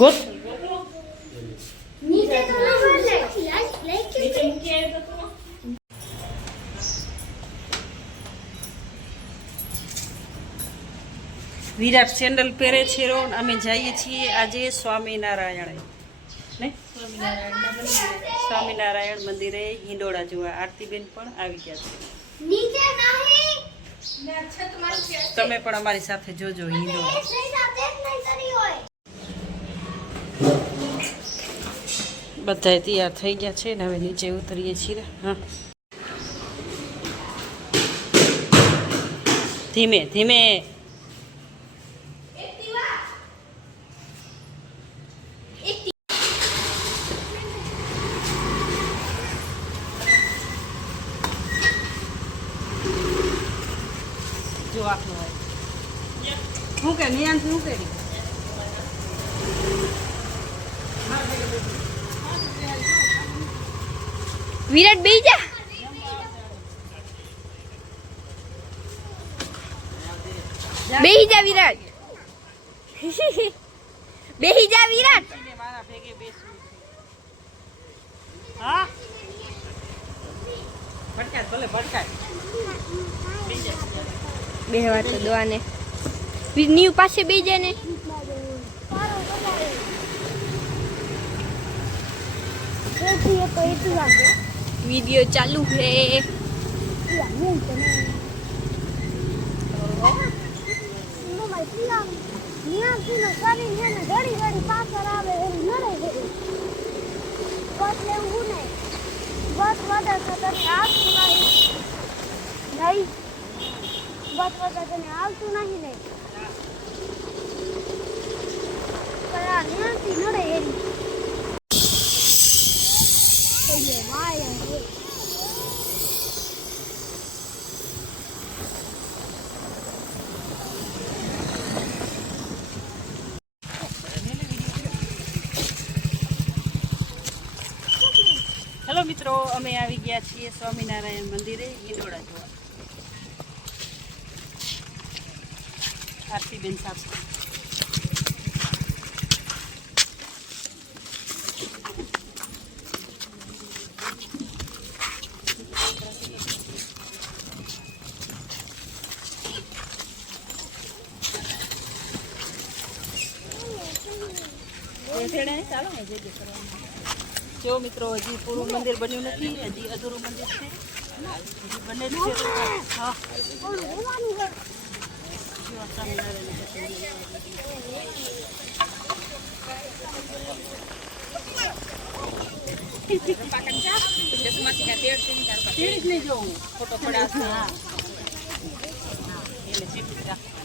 ગોત નીચે તો નીચે મૂકી આવ્યો તો વિરાટ સેન્ડલ પહેરે છે રોન અમે જઈએ છીએ આજે સ્વામિનારાયણ ને સ્વામિનારાયણ મંદિરે હિંડોળા જોવા. આરતીબેન પણ આવી ગયા છે. નીચે નહીં તમે પણ અમારી સાથે જોજો હિંડોળા. બધા તૈયાર થઈ ગયા છે ને હવે નીચે ઉતરીએ છીએ. હા, ધીમે ધીમે. જો આખલો હોય શું કે નિયાનથી શું કરી વિરાટ બેહી જા બેહી જા વિરાટ બેહી જા વિરાટ મારા ભેગે બેસવું. હા ભટકાય ભલે ભટકાય. બેહવા તો દોવાને નીવ પાસે બેહી જાય ને वीडियो चालू है હેલો મિત્રો, અમે આવી ગયા છીએ સ્વામિનારાયણ મંદિરે હિંડોળા જોવા. આરતીબેન સાથે જો મિત્રો, હજી પૂરું મંદિર બન્યું નથી, હજી અધૂરું મંદિર છે, હજી બને જ છે. હા, નહીં જોવું ફોટો પડાશે. હા એને સીટી રાખવાનું.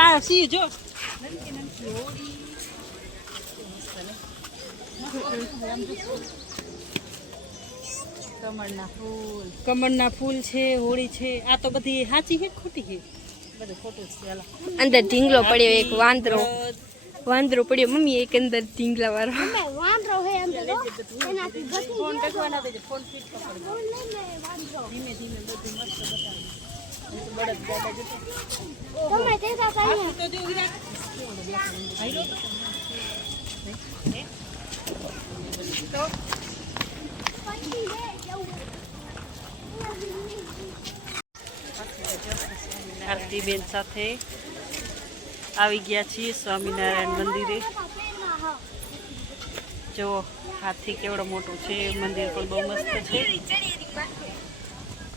Ah, sí, yo. કમળના ફૂલ છે, હોળી છે. આ તો બધી સાચી છે ખોટી છે? બધું ખોટું છે. અંદર ઢીંગલો પડ્યો, એક વાંદરો પડ્યો મમ્મી, એક અંદર ઢીંગલા વાળો વાંદરો હે અંદર એનાથી ફોન કટવાના દેજો, ફોન ફિટ કરજો. ધીમે ધીમે બધું મસ્ત બતાવો. બળદ ગાડા જતો તમે કેસા થાય તો જો વિરાટ આઈલો તો આરતીબેન સાથે આવી ગયા છીએ સ્વામિનારાયણ મંદિરે. જો હાથી કેવડો મોટો છે, મંદિર પણ બહુ મસ્ત છે.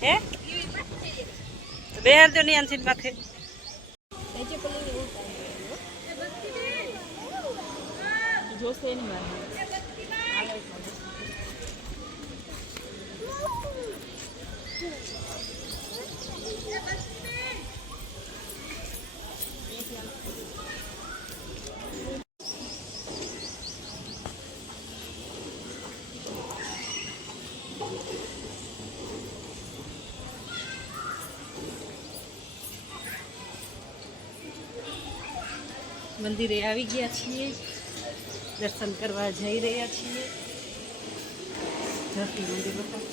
હે બે હાર ની આંસી માથે જોશે એની માથે. મંદિરે આવી ગયા છીએ, દર્શન કરવા જઈ રહ્યા છીએ. ધરતી મંદિર બતાવો.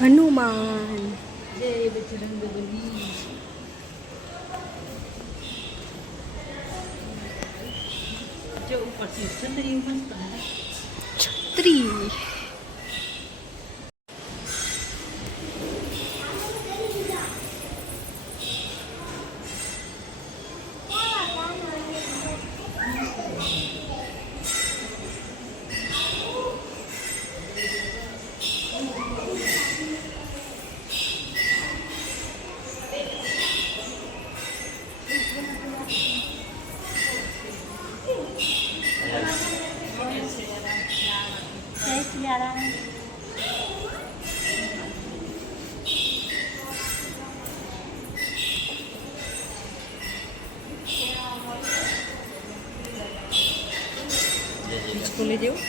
હનુમાન જય બજરંગબલી. જો ઉપરથી છત્રી મસ્ત હે. છત્રી જય સિયારામ. સ્કૂલે જેવું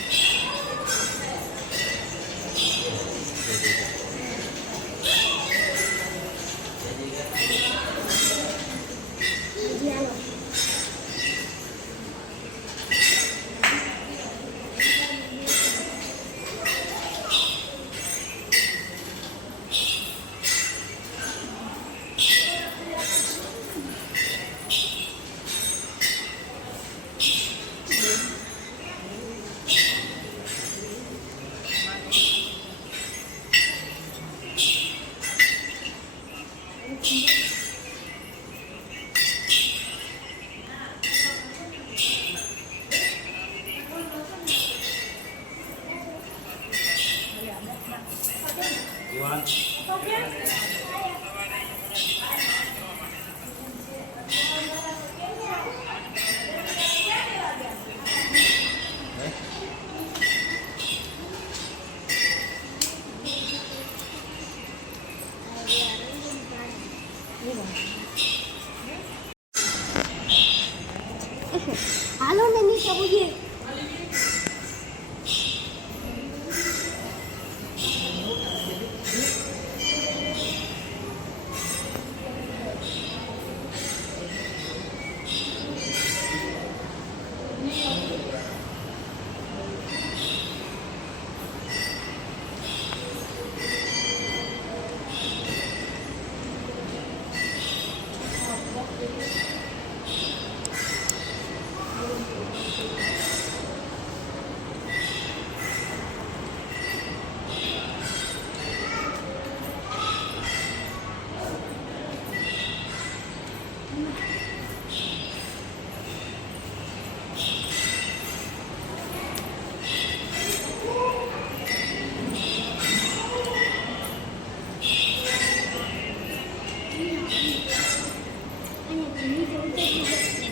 હાલો ને નીચે ઉઈએ.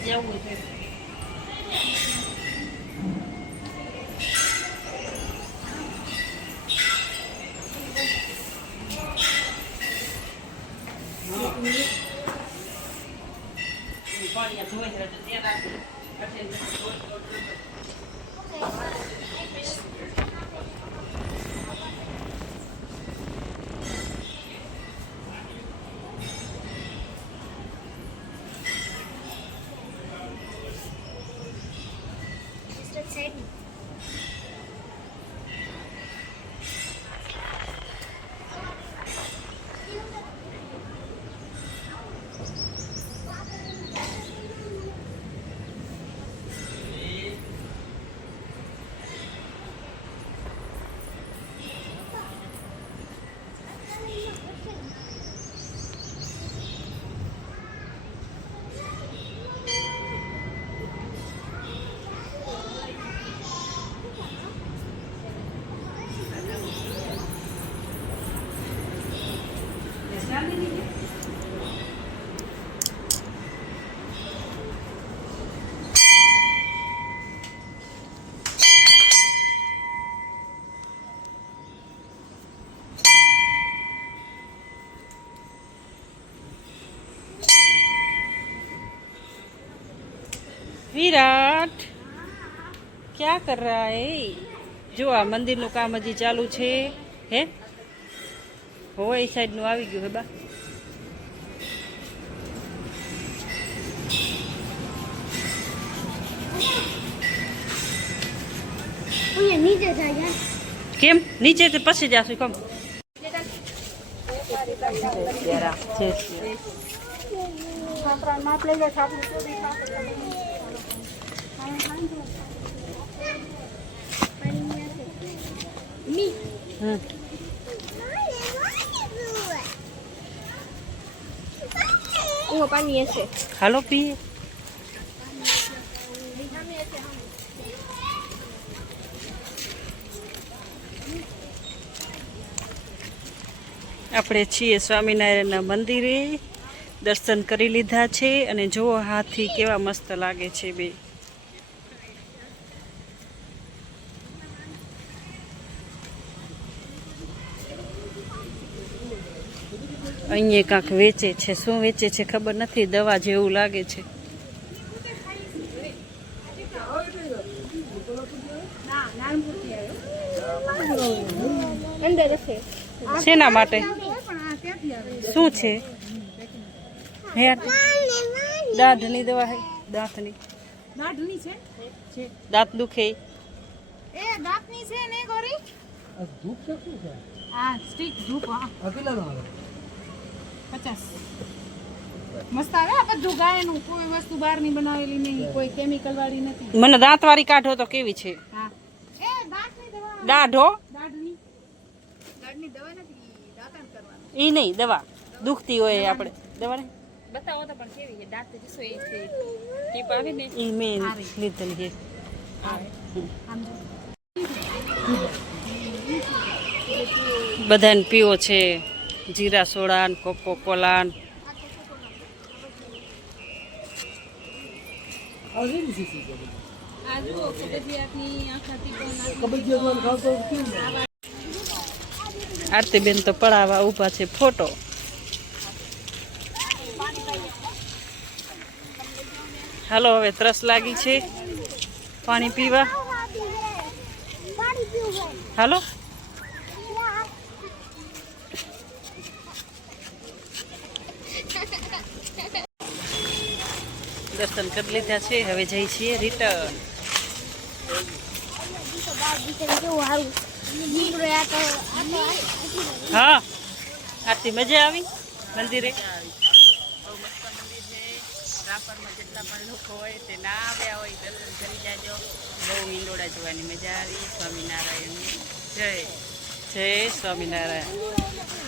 જવું છે. પાણી ધોઈ તો ત્યાં રાખી. વિરાટ ક્યાં કર રહા હે? જો આ મંદિરનું કામ હજી ચાલુ છે. હે હોય એ સાઈડનું આવી ગયું હે બા. નીચે જાય કેમ નીચે તો પછી જાશું કમ. પાણી હશે. હાલો પીએ. આપણે છીએ સ્વામિનારાયણના મંદિરે, દર્શન કરી લીધા છે અને જુઓ હાથી કેવા મસ્ત લાગે છે બે. અહીંયા કાંક વેચે છે, શું વેચે છે ખબર નથી, દવા જેવું લાગે છે. શેના માટે શું છે? દાઢની દવા હે, દાંતની. દાંત દુખે મને દાંત વાળી કાઢો તો કેવી છે? દાઢો ઈ નહીં, દવા દુખતી હોય આપણે દવા ને બતાવો તો પણ કેવી છે દાંત જીસો એ ટીપ આવે ને ઈ મેં લીધેલી છે. બધાને પીવો છે જીરા સોડા ને કોકો કોલા. આરતીબેન તો પડાવવા ઊભા છે ફોટો. હાલો હવે તરસ લાગી છે પાણી પીવા. હાલો દર્શન કરી લીધા છે, હવે જઈ છીએ રિટર્ન. હા આરતી મજા આવી મંદિરે. રાપરમાં જેટલા પણ લોકો હોય તે ના આવ્યા હોય દર્શન કરી જાજો. બહુ હિંડોળા જોવાની મજા આવી. સ્વામિનારાયણની જય. જય સ્વામિનારાયણ.